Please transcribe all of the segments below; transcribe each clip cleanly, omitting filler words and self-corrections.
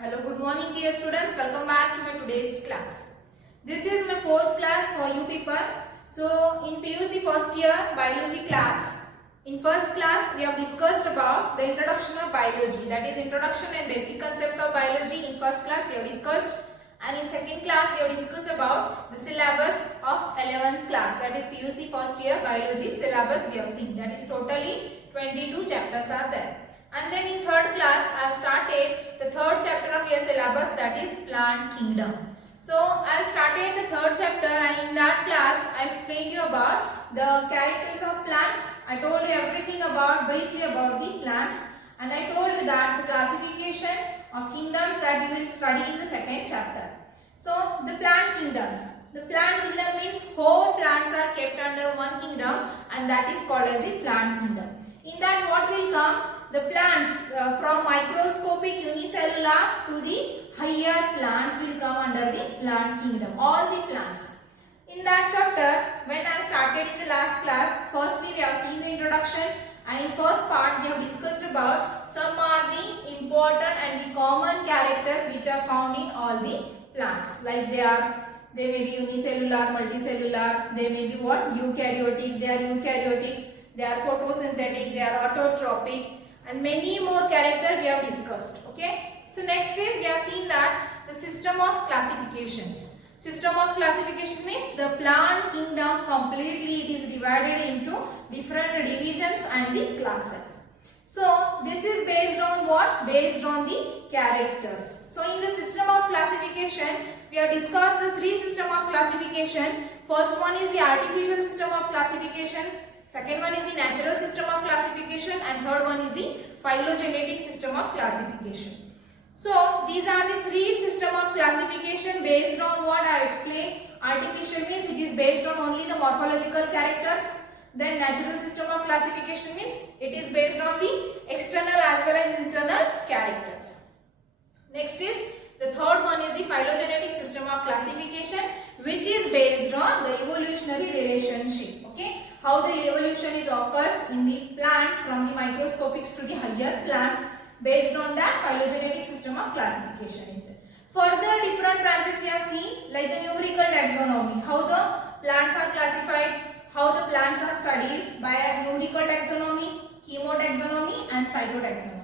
Hello, good morning dear students. Welcome back to my today's class. This is my fourth class for you people. So in PUC first year biology class, in first class we have discussed about the introduction of biology, that is introduction and basic concepts of biology. In first class we have discussed, and in second class we have discussed about the syllabus of 11th class, that is PUC first year biology syllabus we have seen, that is totally 22 chapters are there. And then in third class I have started the third chapter of your syllabus, that is plant kingdom. So I have started the third chapter, and in that class I explained you about the characters of plants. I told you everything about briefly about the plants, and I told you that the classification of kingdoms that we will study in the second chapter. So the plant kingdoms. The plant kingdom means whole plants are kept under one kingdom, and that is called as the plant kingdom. In that what will come? The plants from microscopic unicellular to the higher plants will come under the plant kingdom. All the plants. In that chapter, when I started in the last class, firstly we have seen the introduction, and in first part we have discussed about some are the important and the common characters which are found in all the plants. Like they may be unicellular, multicellular, they may be what? Eukaryotic, they are eukaryotic, they are photosynthetic, they are autotrophic, and many more characters we have discussed. Okay. So next is we have seen that the system of classifications. System of classification means the plant kingdom completely it is divided into different divisions and the classes. So this is based on what? Based on the characters. So in the system of classification we have discussed the three system of classification. First one is the artificial system of classification. Second one is the natural system of classification, and third one is the phylogenetic system of classification. So these are the three system of classification based on what I have explained. Artificial means it is based on only the morphological characters. Then natural system of classification means it is based on the external as well as internal characters. Next is the third one is the phylogenetic system of classification, which is based on the evolutionary relationship. Okay, how the evolution is occurs in the plants from the microscopics to the higher plants. Based on that, phylogenetic system of classification is there. Further different branches we have seen, like the numerical taxonomy, how the plants are classified, how the plants are studied by a numerical taxonomy, chemotaxonomy and cytotaxonomy.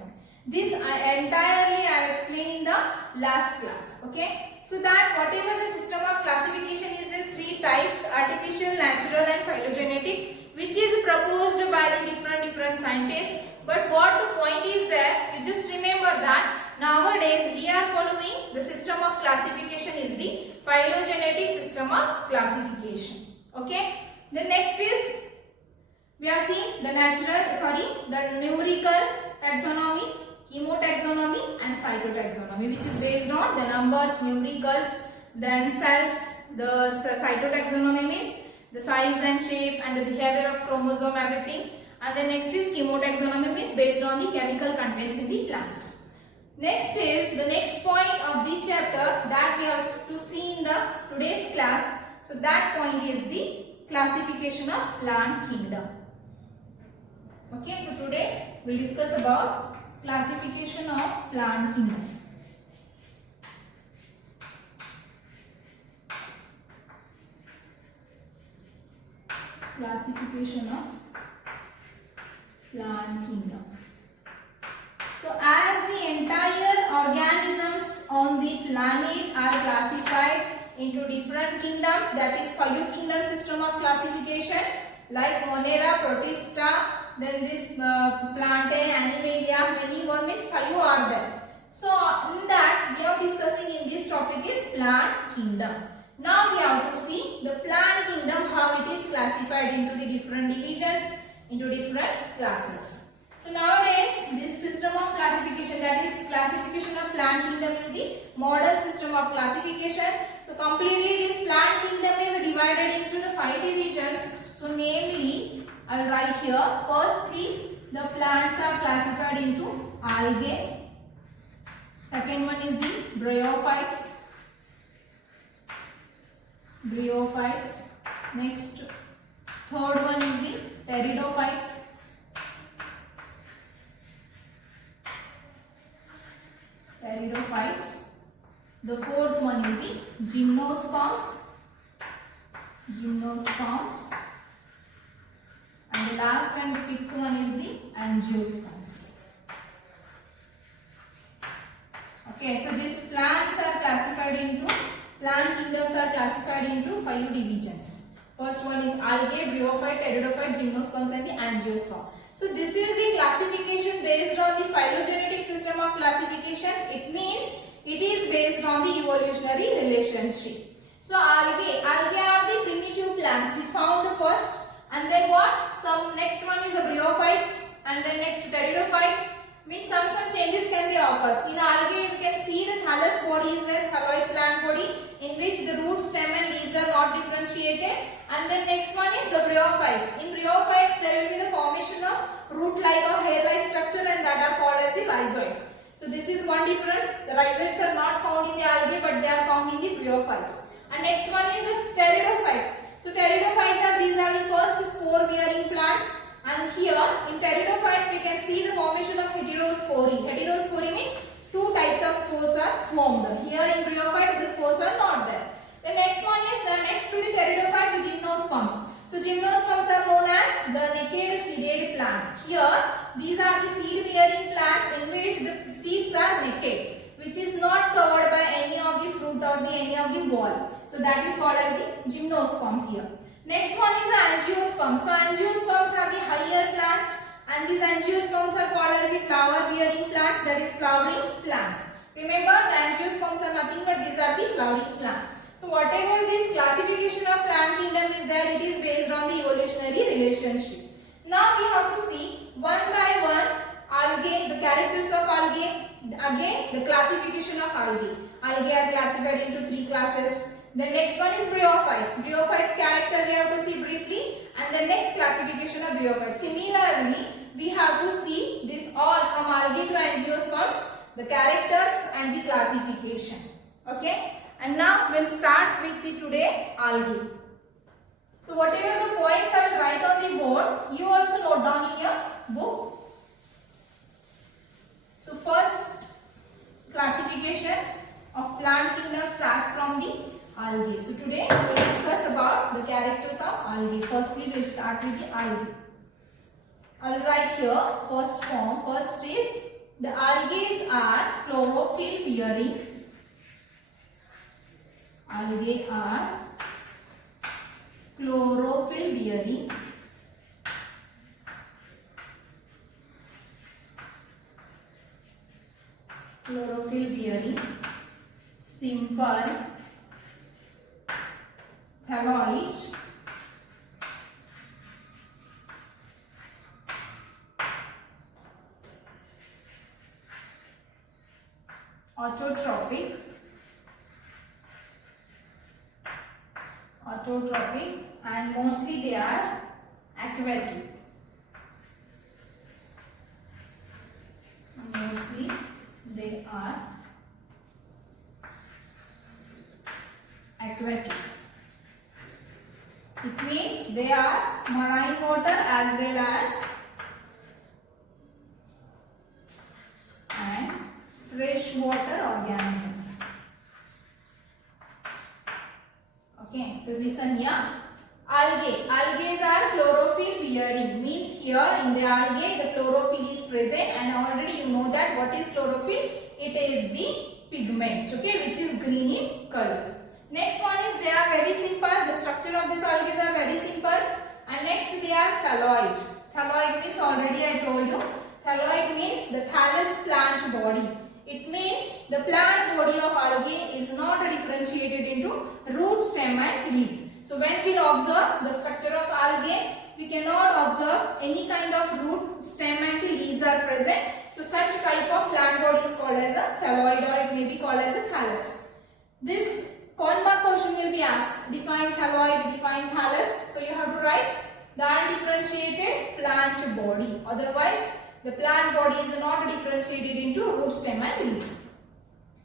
This entirely I have explained in the last class. Okay, so that whatever the system of classification is the three types: artificial, natural and phylogenetic, which is proposed by the different scientists. But what the point is there, you just remember that nowadays we are following the system of classification is the phylogenetic system of classification. Okay, the next is we are seeing the the numerical taxonomy, chemotaxonomy and cytotaxonomy, which is based on the numbers, numericals, then cells. The cytotaxonomy means the size and shape and the behavior of chromosome, everything. And the next is chemotaxonomy, means based on the chemical contents in the plants. Next is the next point of this chapter that we have to see in the today's class. So that point is the classification of plant kingdom. Okay, so today we will discuss about classification of plant kingdom. Classification of plant kingdom. So as the entire organisms on the planet are classified into different kingdoms, that is 5 kingdom system of classification, like Monera, Protista, then this Plantae, Animalia, many more, means 5 are there. So in that we are discussing in this topic is plant kingdom. Now we have to see the plant kingdom, how it is classified into the different divisions, into different classes. So nowadays this system of classification, that is classification of plant kingdom, is the modern system of classification. So completely this plant kingdom is divided into the 5 divisions. So namely I will write here, firstly the plants are classified into algae, second one is the bryophytes, next third one is the pteridophytes, Pteridophytes. The fourth one is the gymnosperms. Gymnosperms. And the last and the fifth one is the angiosperms. Okay, so these plants are classified into, plant kingdoms are classified into 5 divisions. First one is algae, bryophyte, pteridophyte, gymnosperms and the angiosperm. So this is the classification based on the phylogenetic system of classification. It means it is based on the evolutionary relationship. So algae are the primitive plants. We found the first, and then what? Some next one is the bryophytes, and then next pteridophytes. Means some changes can be occurs. In algae, you can see the thallus body is the thalloid plant body, in which the root, stem and leaves are not differentiated. And then next one is the bryophytes. In bryophytes, there will be the formation of root-like or hair-like structure, and that are called as the rhizoids. So this is one difference. The rhizoids are not found in the algae, but they are found in the bryophytes. And next one is the pteridophytes. So pteridophytes these are the first spore-bearing plants. And here in pteridophytes we can see the formation of heterospory. Heterospory means two types of spores are formed. Here in bryophyte the spores are not there. The next one is next to the pteridophyte, the gymnosperms. So gymnosperms are known as the naked seeded plants. Here these are the seed bearing plants in which the seeds are naked, which is not covered by any of the fruit or any of the ball. So that is called as the gymnosperms here. Next one is angiosperms. So angiosperms are the higher plants, and these angiosperms are called as the flower bearing plants, that is flowering plants. Remember, the angiosperms are nothing but these are the flowering plants. So whatever this classification of plant kingdom is there, it is based on the evolutionary relationship. Now we have to see one by one algae, the characters of algae, again the classification of algae. Algae are classified into 3 classes. The next one is bryophytes. Bryophytes character we have to see briefly, and the next classification of bryophytes. Similarly, we have to see this all from algae to angiosperms, the characters and the classification. Okay, and now we'll start with the today algae. So whatever the points I will write on the board, you also note down in your book. So first classification of plant kingdom starts from the algae. So today we will discuss about the characters of algae. Firstly, we will start with the algae. I will write here first form. First is the algae are chlorophyll bearing. Algae are chlorophyll bearing. Chlorophyll bearing simple thalloid autotrophic and mostly they are aquatic. Mostly they are aquatic. It means they are marine water as well as and freshwater organisms. Okay, so listen here. Algae are chlorophyll bearing, means here in the algae the chlorophyll is present, and already you know that what is chlorophyll? It is the pigment, okay, which is green in color. Next one is they are very simple. The structure of these algae are very simple. And next they are thalloid. Thalloid means already I told you. Thalloid means the thallus plant body. It means the plant body of algae is not differentiated into root, stem and leaves. So when we will observe the structure of algae, we cannot observe any kind of root, stem and the leaves are present. So such type of plant body is called as a thalloid, or it may be called as a thallus. This mark question will be asked. Define thalloid, define thallus. So you have to write the undifferentiated plant body. Otherwise, the plant body is not differentiated into root, stem and leaves.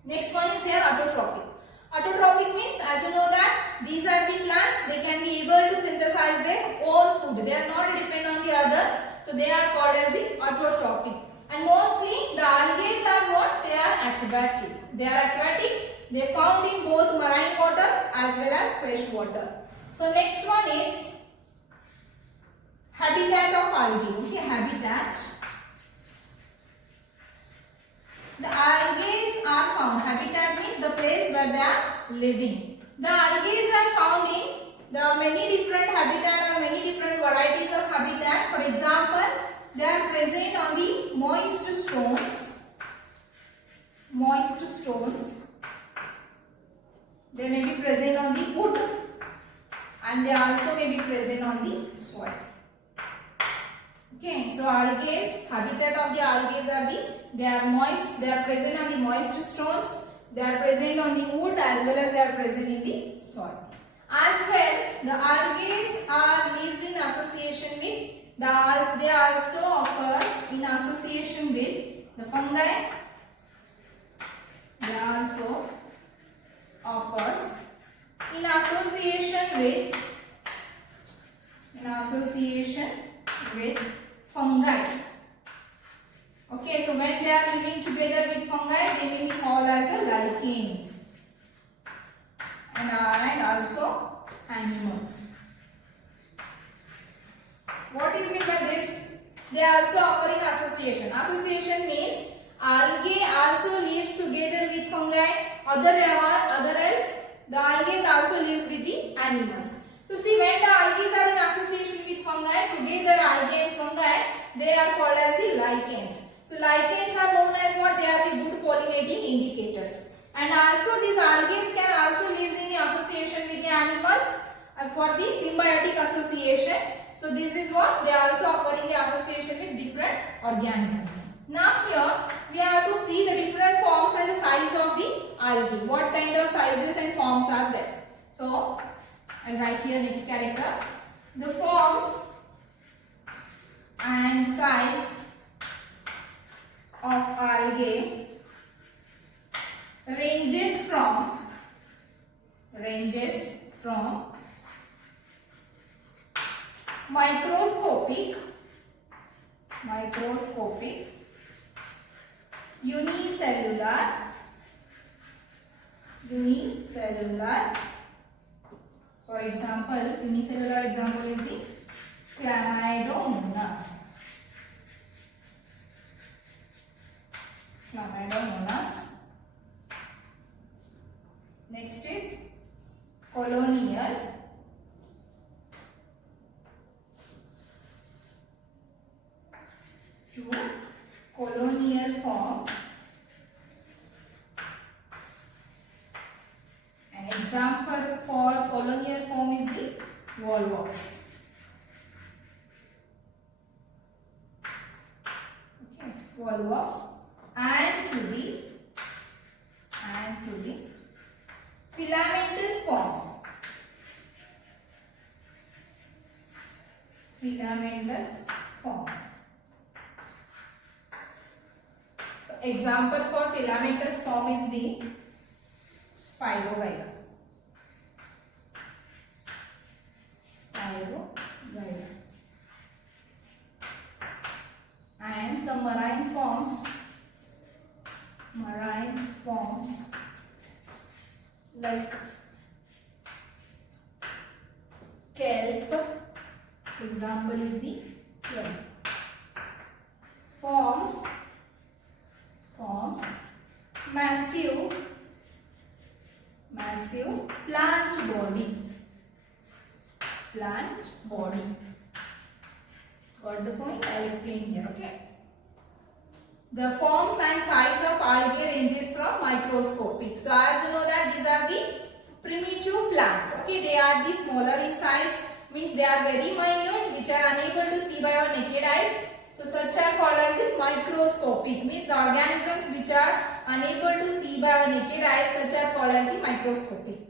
Next one is their autotrophic. Autotrophic means, as you know that these are the plants, they can be able to synthesize their own food. They are not dependent on the others. So they are called as the autotrophic. And mostly the algae are what? They are aquatic. They are aquatic. They are found in both marine water as well as fresh water. So next one is habitat of algae. Okay, habitat. The algae are found. Habitat means the place where they are living. The algae are found in the many different habitat or many different varieties of habitat. For example, they are present on the moist stones. Moist stones. They may be present on the wood, and they also may be present on the soil. Okay, so algae, habitat of the algae they are moist, they are present on the moist stones, they are present on the wood as well as they are present in the soil. As well, the algae are lives in association with they also occur in association with the fungi. They also occurs in association with fungi. Okay, so when they are living together with fungi, they may be called as a lichen, and also animals. What is meant by this? They also occur in association. Association means algae also lives together with fungi. Other else, the algae also lives with the animals. So see, when the algae are in association with fungi, together algae and fungi, they are called as the lichens. So lichens are known as what? They are the good pollinating indicators. And also these algae can also live in association with the animals for the symbiotic association. So this is what? They also occur in the association with different organisms. Now here we have to see the different forms and the size of the algae. What kind of sizes and forms are there? So I'll write here next character. The forms and size of algae ranges from microscopic, unicellular. For example, unicellular example is the Chlamydomonas. Next is colonial. Colonial form. An example for colonial form is the volvox. Okay, volvox. And to the filamentous form. So example for filamentous form is the Spirogyra. And some marine forms like kelp. Example is the kelp. Forms massive plant body. Got the point? I'll explain here. Okay. The forms and size of algae ranges from microscopic. So as you know that these are the primitive plants. Okay, they are the smaller in size, means they are very minute, which are unable to see by our naked eyes. So such are called as the microscopic, means the organisms which are unable to see by our naked eyes, such are called as the microscopic.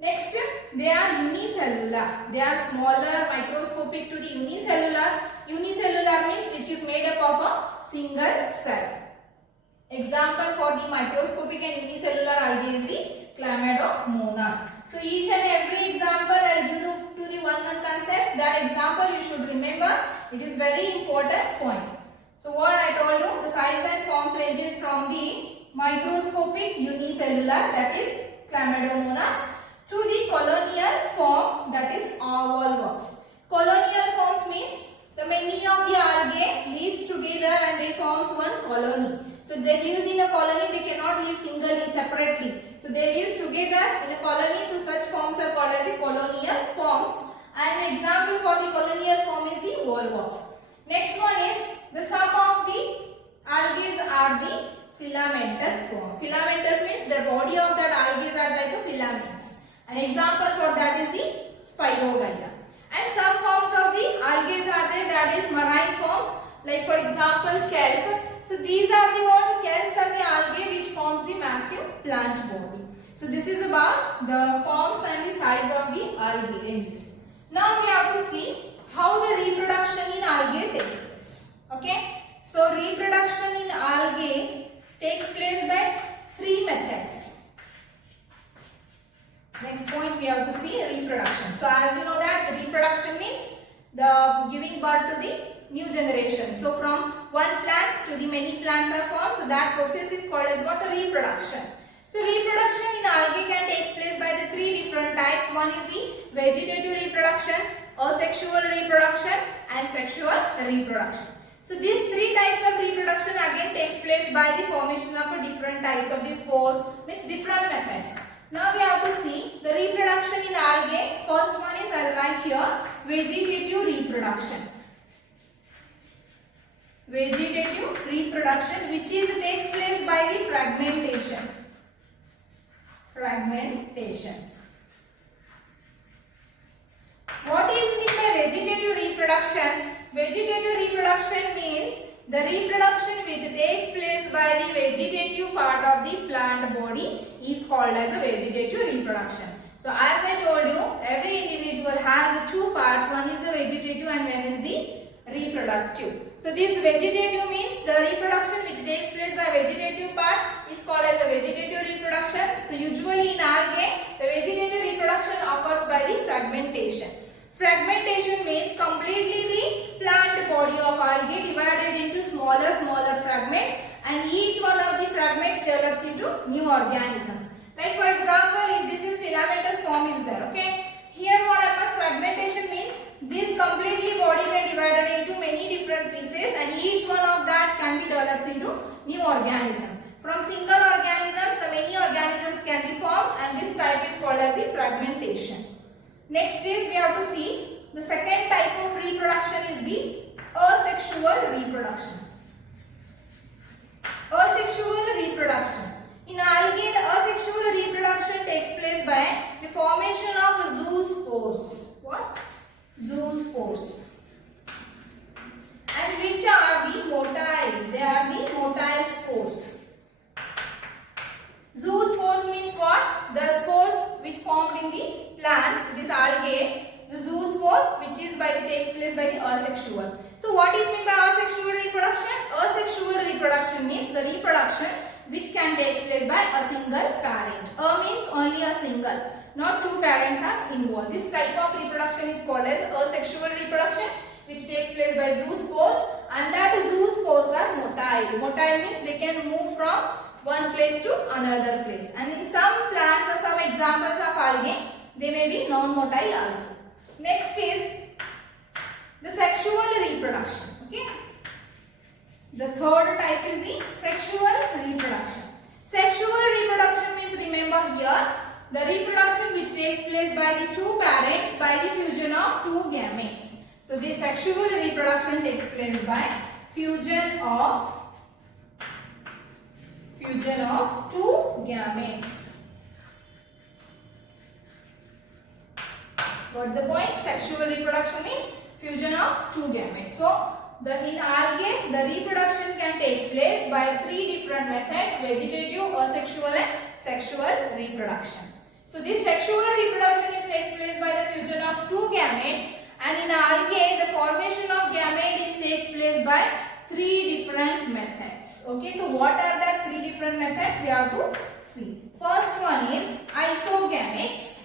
Next, they are unicellular. They are smaller, microscopic to the unicellular. Unicellular means which is made up of a single cell. Example for the microscopic and unicellular algae is the Chlamydomonas. So each and every example I will give you to the one concepts. That example you should remember. It is very important point. So what I told you, the size and forms ranges from the microscopic unicellular, that is Chlamydomonas, to the colonial form, that is Volvox. Colonial forms means the many of the algae lives together and they forms one colony. So they live in a colony, they cannot live singly, separately. So they live together in a colony, so such forms are called as the colonial forms. And an example for the colonial form is the Volvox. Next one is the sum of the algae are the filamentous form. Filamentous means the body of that algae are like the filaments. An example for that is the Spirogyra. And some forms of the algae are there, that is marine forms, like for example kelp. So these are the what? Kelps are the algae which forms the massive plant body. So this is about the forms and the size of the algae ranges. Now we have to see how the reproduction in algae takes place. Okay. So reproduction in algae takes place by 3 methods. Next point we have to see reproduction. So as you know that the reproduction means the giving birth to the new generation. So from one plant to the many plants are formed. So that process is called as what? A reproduction. So reproduction in algae can take place by the 3 different types. One is the vegetative reproduction, asexual reproduction and sexual reproduction. So these 3 types of reproduction again takes place by the formation of different types of these spores, means different methods. Now we have to see the reproduction in algae. First one is, I will write here, vegetative reproduction. Vegetative reproduction, which is takes place by the fragmentation. Fragmentation. What is meant by vegetative reproduction? Vegetative reproduction means the reproduction which takes place by the vegetative part of the plant body is called as a vegetative reproduction. So as I told you, every individual has 2 parts. One is the vegetative and one is the reproductive. So this vegetative means the reproduction which takes place by vegetative part is called as a vegetative reproduction. So usually in algae, the vegetative reproduction occurs by the fragmentation. Fragmentation means completely the plant body of algae divided into smaller fragments, and each one of the fragments develops into new organisms. Like for example, if this is filamentous form is there, okay. Here what happens, fragmentation means this completely body can divided into many different pieces and each one of that can be develops into new organism. From single organisms, the many organisms can be formed and this type is called as the fragmentation. Next is we have to see the second type of reproduction is the asexual reproduction. Asexual reproduction. In algae, the asexual reproduction takes place by the formation of zoospores. What? Zoospores. And which are the motile? They are the motile spores. Zoospores means what? The spores which formed in the plants, this algae, the zoospore which is takes place by the asexual. So what is meant by asexual reproduction? Asexual reproduction means the reproduction which can take place by a single parent. A means only a single, not 2 parents are involved. This type of reproduction is called as asexual reproduction, which takes place by zoospores, and that zoospores are motile. Motile means they can move from one place to another place. And in some plants or some examples of algae, they may be non-motile also. Next is the sexual reproduction. Okay. The third type is the sexual reproduction. Sexual reproduction means, remember here, the reproduction which takes place by the 2 parents by the fusion of 2 gametes. So the sexual reproduction takes place by fusion of 2 gametes. Got the point? Sexual reproduction means fusion of 2 gametes. So in algae, the reproduction can take place by 3 different methods: vegetative, asexual and sexual reproduction. So this sexual reproduction takes place by the fusion of 2 gametes, and in algae the formation of gamete takes place by 3 different methods. Okay, so what are the 3 different methods we have to see. First one is isogametes.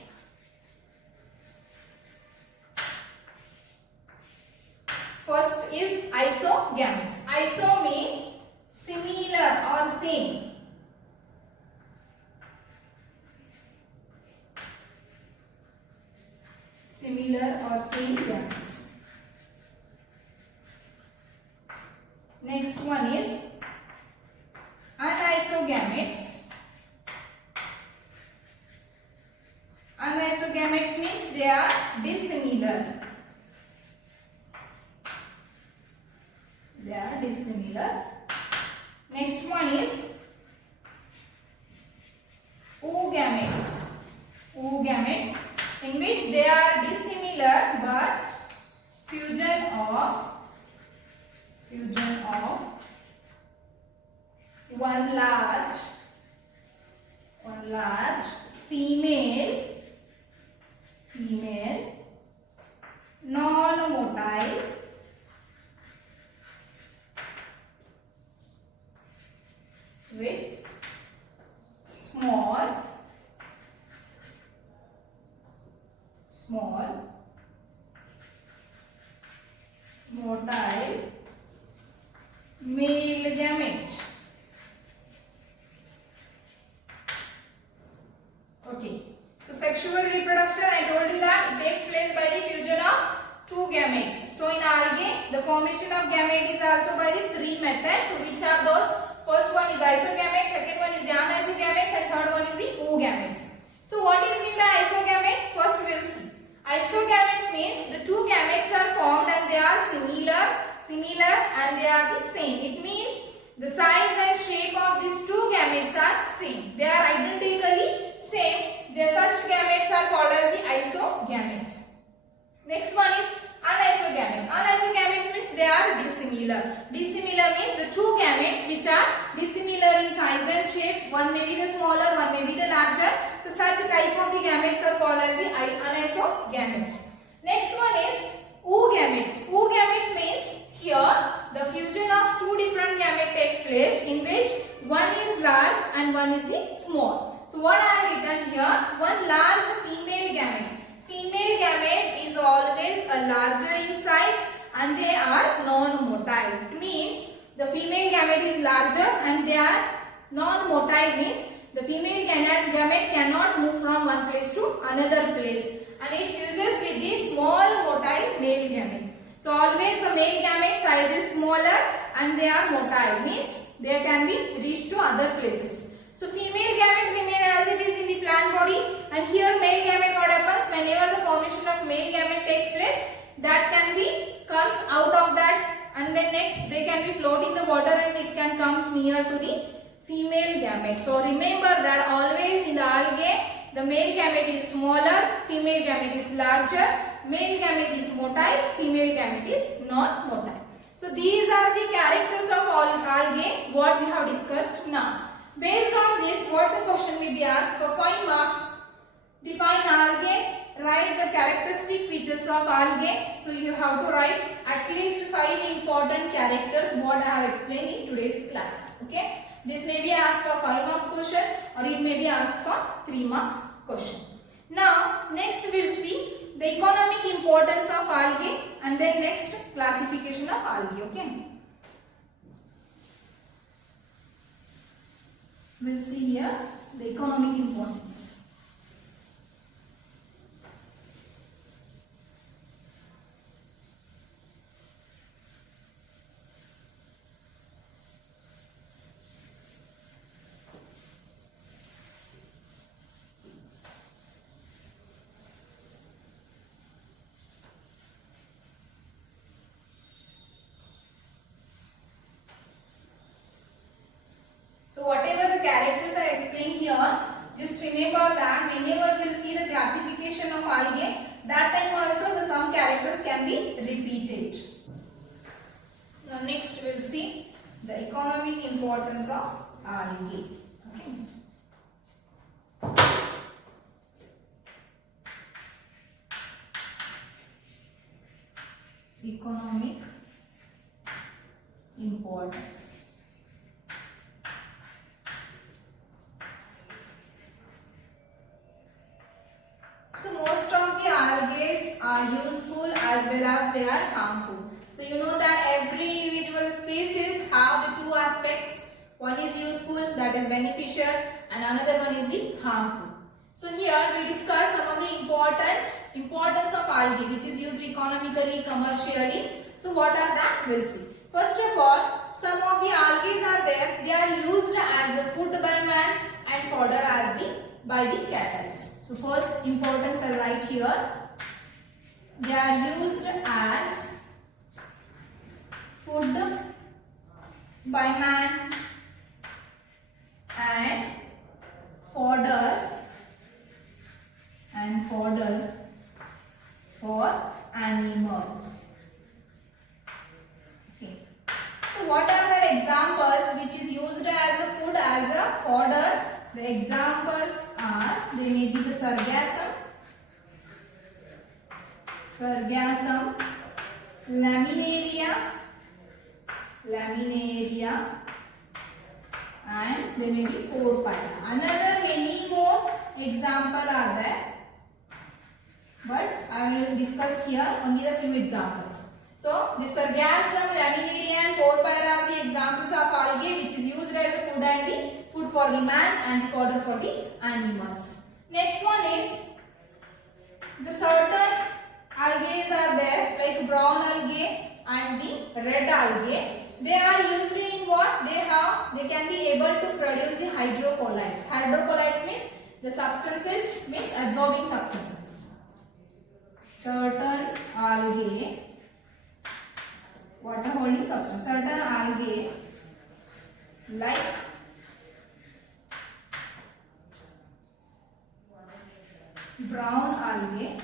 First is isogametes. Iso means similar or same. Similar or same gametes. Next one is anisogametes. Anisogametes means they are dissimilar. They are dissimilar. Next one is oogametes. Oogametes in which they are dissimilar but fusion of one large female non-motile with small motile male gamete. Okay. So sexual reproduction, I told you that it takes place by the fusion of two gametes. So in algae, the formation of gamete is also by the three methods. So which are those? First one is isogametes, second one is anisogametes, and third one is the oogametes. So what is meant by isogametes? First we will see. Isogametes means the two gametes are formed and they are similar and they are the same. It means the size and shape of these two gametes are same. They are identically same. Such gametes are called as the isogametes. Next one is anisogametes. Anisogametes means they are dissimilar. Dissimilar means the two gametes which are dissimilar in size and shape. One may be the smaller, one may be the larger. So such type of the gametes are called as the anisogametes. Next one is oogametes. Oogamete means here the fusion of two different gametes takes place in which one is large and one is the small. So what I have written here, one large female gamete. Female gamete is always a larger in size and they are non-motile. It means the female gamete is larger and they are non-motile, means the female gamete cannot move from one place to another place and it fuses with the small motile male gamete. So always the male gamete size is smaller and they are motile, means they can be reached to other places. So female gamete remain as it is in the plant body, and here male gamete, what happens whenever the formation of male gamete takes place, that can be comes out of that and then next they can be float in the water and it can come near to the female gamete. So remember that always in the algae the male gamete is smaller, female gamete is larger, male gamete is motile, female gamete is non-motile. So these are the characters of algae what we have discussed now. Based on this, what the question will be asked for 5 marks. Define algae, write the characteristic features of algae. So you have to write at least 5 important characters what I have explained in today's class. Okay. This may be asked for 5 marks question or it may be asked for 3 marks question. Now next we will see the economic importance of algae and then next classification of algae. Okay. We will see here the economic importance. So whatever the characters I explained here, just remember that whenever we will see the classification of algae, that time also some characters can be repeated. Now next we will see the economic importance of algae. Okay. Economic importance. So most of the algae are useful as well as they are harmful. So you know that every individual species have the two aspects. beneficial and another one is the harmful. So here we discuss some of the importance of algae which is used economically, commercially. So what are that? We'll see. First of all, some of the algae are there. They are used as a food by man and fodder as by the cattle. So first importance I write here. They are used as food by man and fodder for animals. Okay. So what are the examples which is used as a food, as a fodder? The examples are, they may be the sargassum, laminaria, and they may be porphyra. Another many more example are there, but I will discuss here only the few examples. So the sargassum, laminaria and porphyra are the examples of algae which is used as a food and the food for the man and the fodder for the animals. Next one is the certain algae are there like brown algae and the red algae. They are usually in what? They can be able to produce the hydrocolloids. Hydrocolloids means the substances, means absorbing substances. Certain algae, water holding substance. Certain algae like brown algae.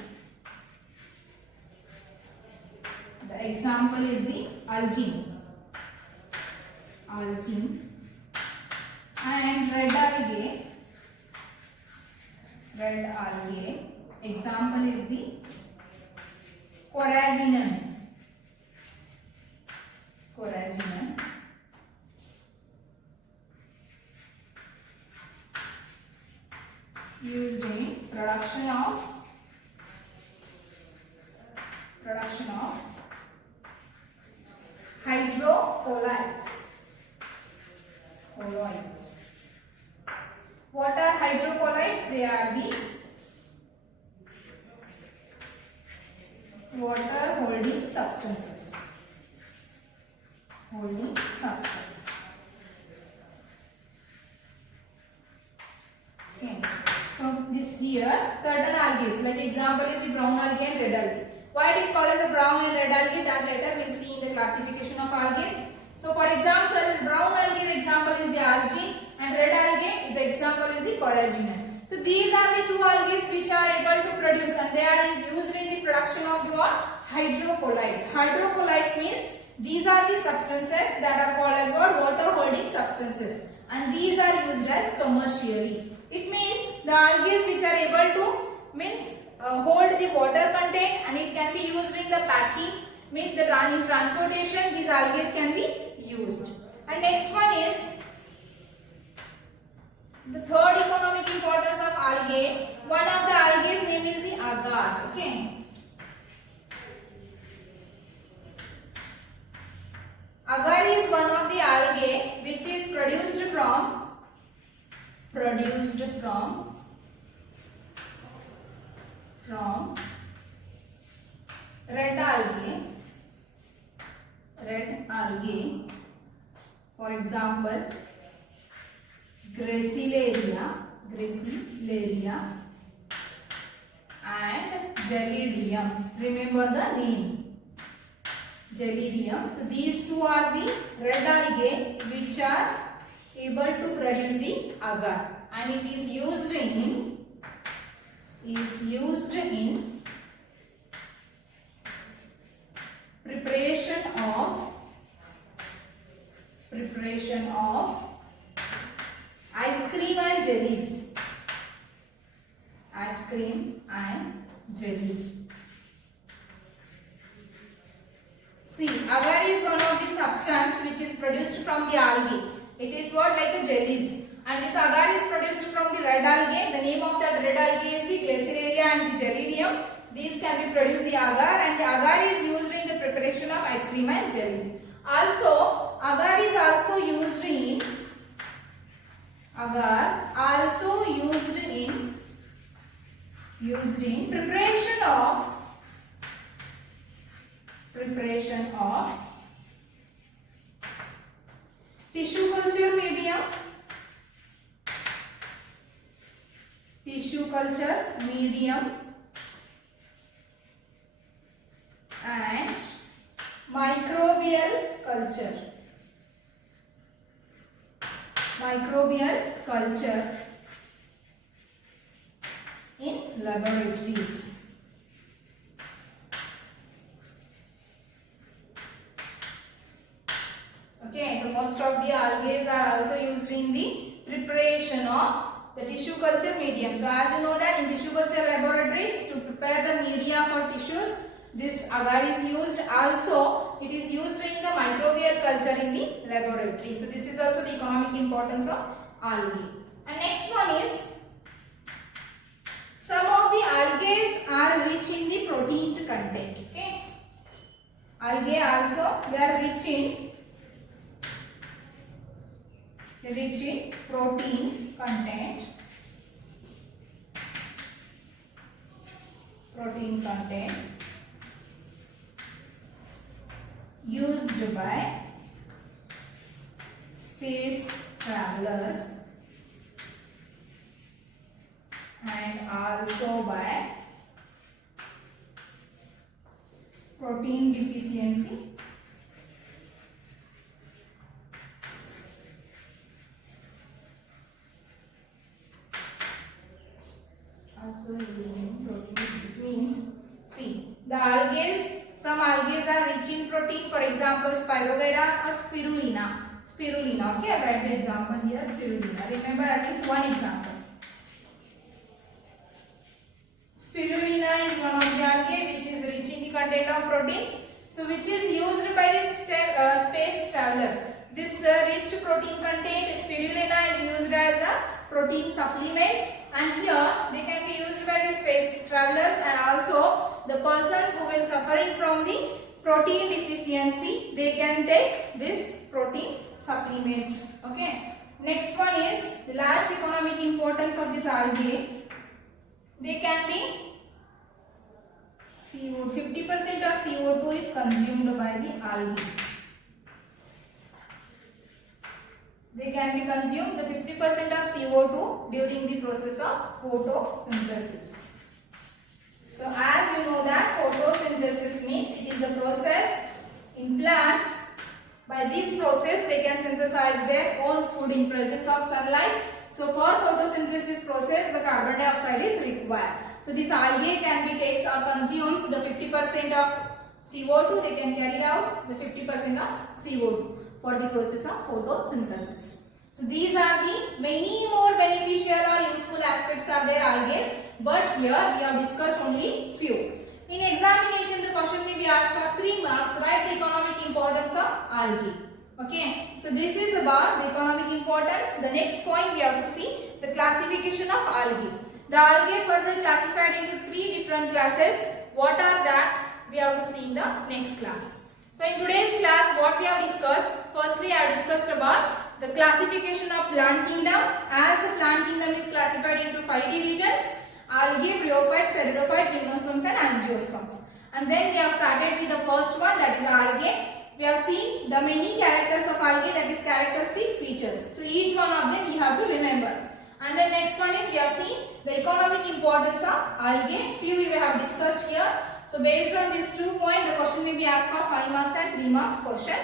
The example is the algae. And red algae. Example is the coraginum. Used in production of hydrocolloids. What are hydrocolloids? They are the water holding substances. Okay. So this here, certain algae, like example is the brown algae and red algae. Why it is called as a brown and red algae? That later we will see in the classification of algae. So for example, brown algae, the example is the algae, and red algae, the example is the coraginum. So these are the two algae which are able to produce, and they are used in the production of the what? Hydrocolloids. Hydrocolloids means these are the substances that are called as what? Water holding substances, and these are used as commercially. It means the algae which are able to hold the water content, and it can be used in the packing, means the in transportation these algae can be used. And next one is the third economic importance of algae. One of the algae's name is the agar. Okay. Agar is one of the algae which is produced from red algae. For example, Gracilaria and Gelidium. Remember the name, Gelidium. So these two are the red algae which are able to produce the agar, and it is used in preparation of ice cream and jellies. See, agar is one of the substance which is produced from the algae. It is what, like a jellies, and this agar is produced from the red algae. The name of that red algae is the Gracilaria and the Gelidium. These can be produced the agar, and the agar is used in the preparation of ice cream and jellies. Also, agar is also used in agar also used in preparation of tissue culture medium and microbial culture in laboratories. Okay, so most of the algae are also used in the preparation of the tissue culture medium. So as you know that in tissue culture laboratories, to prepare the media for tissues, this agar is used. Also, it is used in the microbial culture in the laboratory. So this is also the economic importance of algae. And next one is, some of the algae are rich in the protein content. Okay, algae also they are rich in protein content used by space traveler and also by protein deficiency also using protein. It means, see, the algae, some algae are rich in protein, for example Spirogyra or spirulina. Okay, I write the example here, spirulina. Remember at least one example. Spirulina is one of the algae which is rich in the content of proteins, so which is used by the space traveler. This rich protein content spirulina is used as a protein supplement, and here they can be used by the space travelers and also the persons who will suffering from the protein deficiency, they can take this protein supplements. Okay, next one is the last economic importance of this algae. They can be CO2. 50% of CO2 is consumed by the algae. They can be consumed the 50% of CO2 during the process of photosynthesis. So as you know that photosynthesis means it is a process in plants. By this process they can synthesize their own food in presence of sunlight. So for photosynthesis process the carbon dioxide is required. So this algae can be takes or consumes the 50% of CO2. They can carry out the 50% of CO2 for the process of photosynthesis. So these are the many more beneficial or useful aspects of their algae, but here we have discussed only few. In examination the question may be asked for 3 marks. Write the economic importance of algae. Okay, so this is about the economic importance. The next point we have to see the classification of algae. The algae further classified into 3 different classes. What are that? We have to see in the next class. So in today's class what we have discussed, firstly I have discussed about the classification of plant kingdom. As the plant kingdom is classified into 5 divisions: algae, bryophytes, pteridophytes, gymnosperms and angiosperms. And then we have started with the first one, that is algae. We have seen the many characters of algae, that is characteristic features. So each one of them you have to remember. And the next one is we have seen the economic importance of algae. Few we have discussed here. So based on these 2 points, the question may be asked for 5 marks and 3 marks question.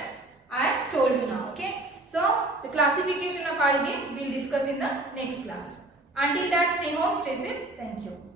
I told you now. Okay. So the classification of algae we will discuss in the next class. Until that, stay home, stay safe. Thank you.